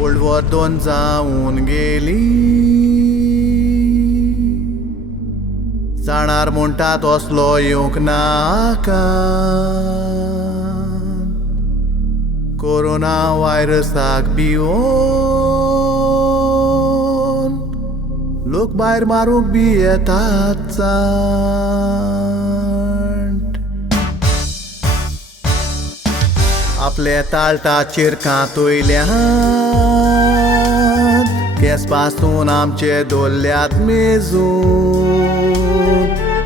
World war 2 जाऊन गेली. जाणार म्हणटात असलो येवंक नाका. कोरोना व्हायरसाक भिवून लोक भायर मारूंक बी येतात चांट. आपले ताळटाचेर कांतोयल्यात केस पासून आमचे दोल्ल्यात मेजून.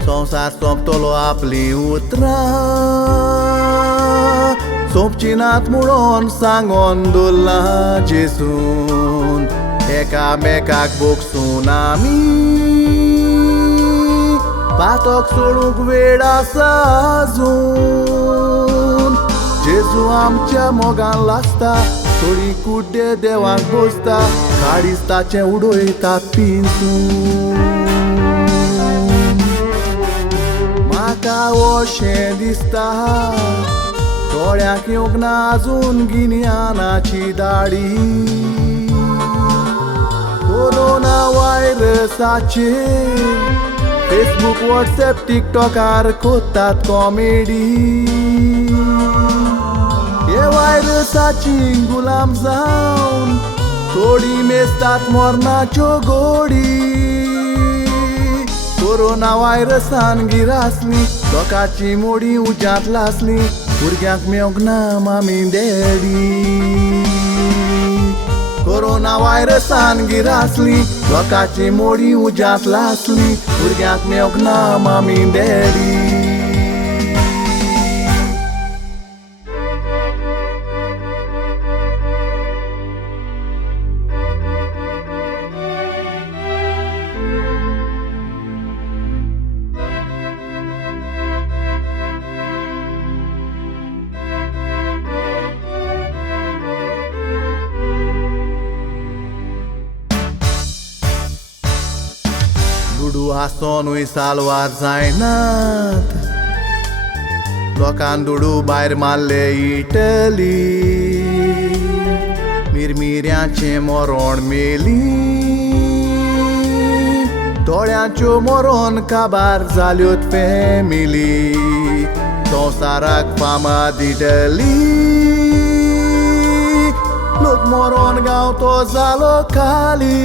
संवसार सोंपतलो आपली उतरां सोंपची नात म्हणून सांगोन दवरला जेसून. एकामेकाक बोगसून आमी पातोक सोडूंक वेळ आसा अजून. जेजू आमच्या मोगान लासता थोडी कुड्डे देवाक बोसता. काडीस ताचें उडयतात पिंसून. म्हाका अशें दिसता दोळ्याक येवंक ना अजून गिन्यानाची दाडी. कोरोना व्हायरसाचेर फेसबुक व्हॉट्सॲप टिकटॉकार कोत्तात कॉमेडी. हे व्हायरसाची गुलाम जावन थोडी मेजतात मरणाच्यो घोडी. कोरोना व्हायरसान गिरासली लोकांची मोडी उज्यांत लासली. भुरग्यांक मेवंक ना मामी डॅडी. कोरोना व्हायरसान गिरासली लोकांची मोडी उज्यांत लासली. भुरग्यांक मेवंक ना मामी डॅडी. दुडू हांसोनूय सालवार जायनात. लोकान दुडू भायर मारले इटली. मिरमिऱ्यांचें मरण मेली. दोळ्यांच्यो मरण काबार जाल्योत फॅमिली. संवसाराक फामाद इटली. लोक मरण गांवतो जालो खाली.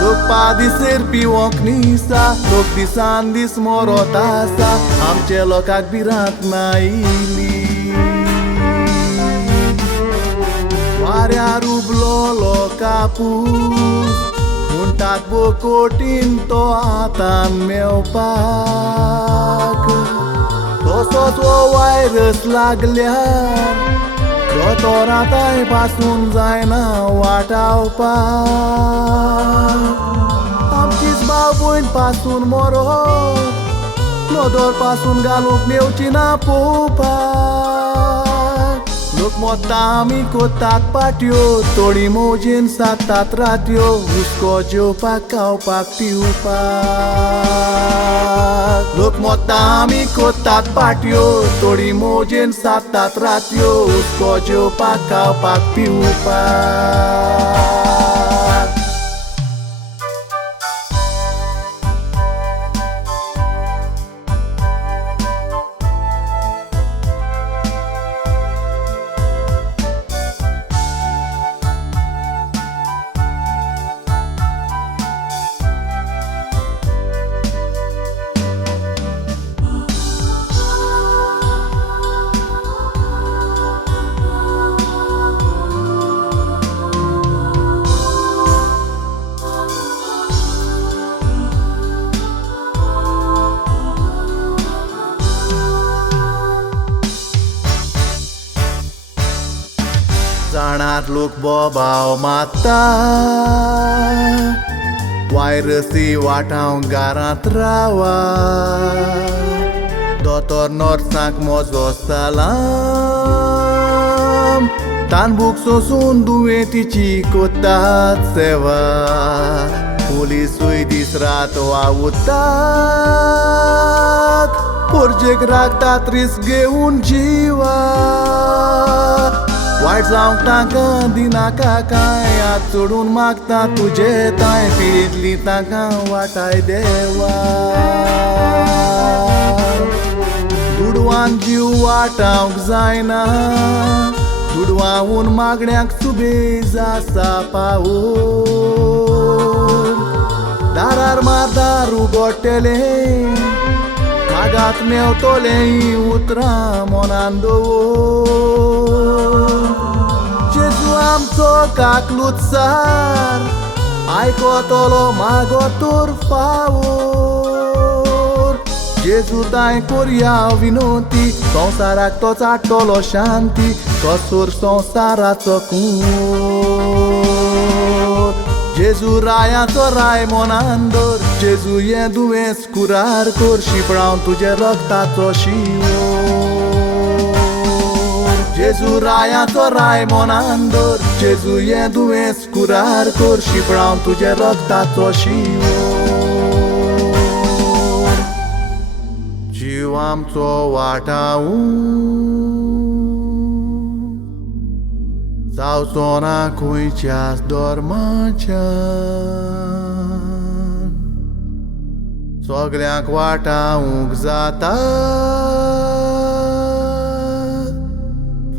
लोक पादिसेर पिवोंक निसा. लोक दिसान दीस मरत आसा. आमचे लोकांक भिरांत नायिल्ली. वाऱ्यार उबलोलो कापूस म्हणटात बोकोटीन तो आतां मेवपाक. तसोच हो व्हायरस लागल्यार दोतोरां ताय पासून जायना वाटावपाक. आमचीच भाव भयण पासून मरोत दोतोर पासून घालूंक मेवची ना पोवपाक. लोक मोत्ता आमी कोत्तात पाट्यो. थोडी मोजेन सातात रात्यो. हुस्को जेवपाक खावपाक पिवपाक. लोक मोत्ता आमी कोत्तात पाट्यो. थोडी मोजेन सातात रात्यो. हुस्को जेवपाक खावपाक पिवपाक. जाणार लोक बोबाव मात्ता. व्हायरसी वाटाव घरांत रावा. दोतोर नर्सांक म्हजो सलाम. तानबूक सोसून दुयेंतीची कोत्तात सेवा. पुलीसूय दीस रात वावुरतात. पोरजेक राखतात रिस्क घेवन जिवा. वायट जावंक तांकां दिनाका कांय हात जोडून मागता तुजे ताय पिळितली तांकां वाटाय देवा दुडवान जीव वाटावंक जायना दुडवावून मागण्यांक सुबेज आसा पावोन दारार मार दार उगडटले मागात मेवतोले उतरां मोनान दवर जेजू आमचो काकलूतसार आयकोतलो मागोतोर फावोर जेजू ताय कोरया विनोती संवसाराक तोच हाडटलो शांती कसोर संवसाराचो कोर जेजू रायाचो राय मोनान दवर जेजू हें दुयेंस कुरार कोर शिपळावन तुजे रगताचो शिवोर जेजू रायाचो राय मोनान दवर जेजू हें दुयेंस कुरार कोर शिपळावन तुजे रगताचो शिवोर जीव आमचो वाटावून जावचो ना खंयच्याच धर्माच्यान सगल्यांक वाटावूंक जाता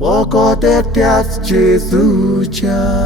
फकत एकट्याच जेजूच्यान